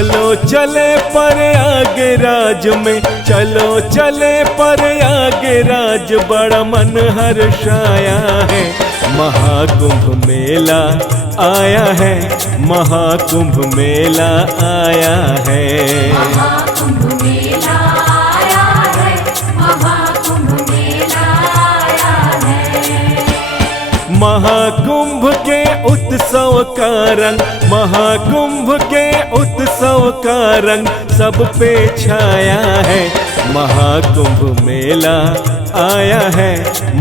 चलो चले प्रयागराज में, चलो चले प्रयागराज, बड़ा मन हर्षाया है। महाकुंभ मेला आया है, महाकुंभ मेला आया है। महाकुंभ मेला आया है, महाकुंभ मेला आया है। महाकुंभ के उत्सव का रंग, महाकुंभ के उत्सव का रंग सब पे छाया है। महाकुंभ मेला आया है,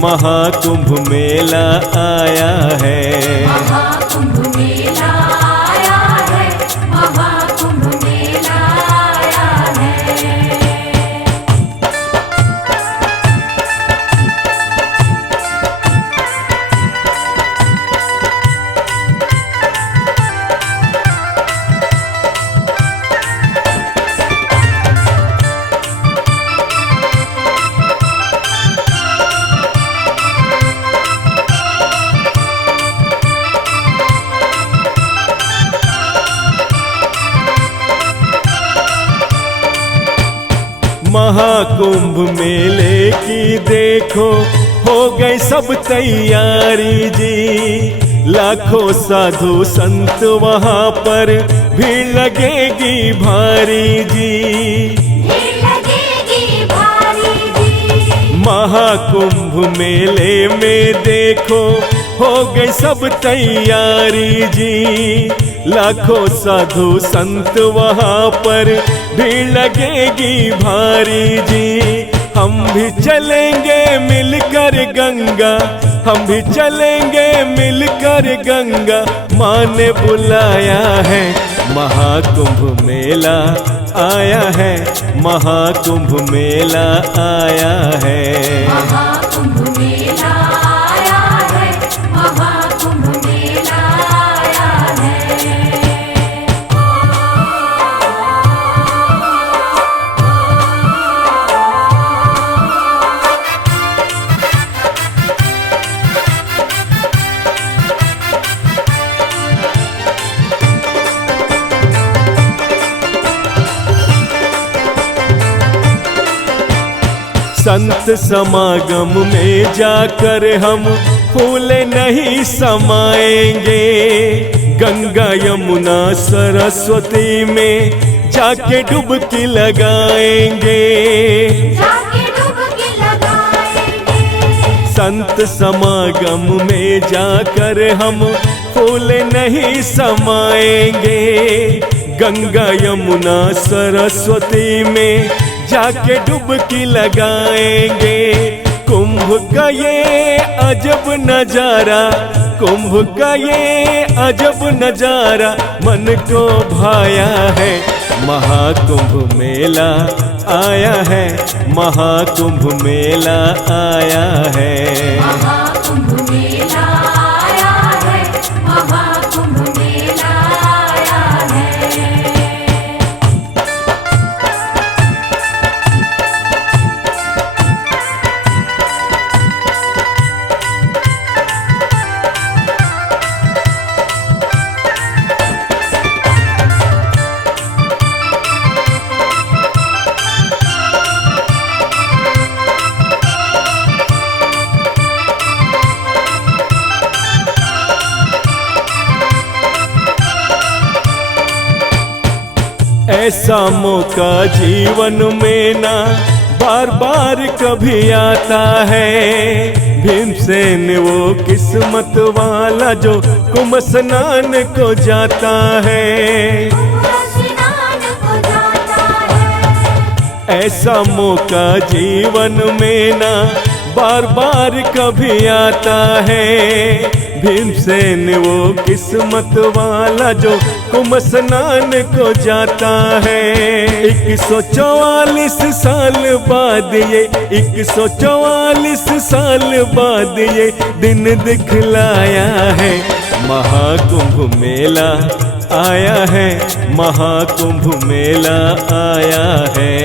महाकुंभ मेला आया है। महाकुंभ मेला आया है, महाकुंभ मेला आया है। महाकुंभ मेले की देखो हो गई सब तैयारी जी। लाखों साधु संत वहाँ पर भीड़ लगेगी भारी जी। भीड़ लगेगी भारी जी। महाकुंभ मेले में देखो हो गई सब तैयारी जी। लाखों साधु संत वहाँ पर भीड़ लगेगी भारी जी। हम भी चलेंगे मिलकर गंगा, हम भी चलेंगे मिलकर गंगा, माँ ने बुलाया है। महाकुंभ मेला आया है, महाकुंभ मेला आया है। महाकुंभ मेला आया है, महाकुंभ मेला आया है। संत समागम में जाकर हम फूले नहीं समाएंगे। गंगा यमुना सरस्वती में जाके डुबकी लगाएंगे। जाके डुबकी लगाएंगे। संत समागम में जाकर हम फूले नहीं समाएंगे। गंगा यमुना सरस्वती में जाके डुबकी लगाएंगे। कुंभ का ये अजब नजारा, कुंभ का ये अजब नजारा मन को भाया है। महाकुंभ मेला आया है, महाकुंभ मेला आया है। महाकुंभ मेला आया है, महाकुंभ मेला आया है। ऐसा मौका जीवन में ना बार बार कभी आता है। भीमसेन वो किस्मत वाला जो कुंभ स्नान को जाता है। स्नान को जाता है। ऐसा मौका जीवन में ना बार बार कभी आता है। भीमसेन वो किस्मत वाला जो कुंभ स्नान को जाता है। 144 साल बाद ये, 144 साल बाद ये दिन दिखलाया है। महाकुंभ मेला आया है, महाकुंभ मेला आया है।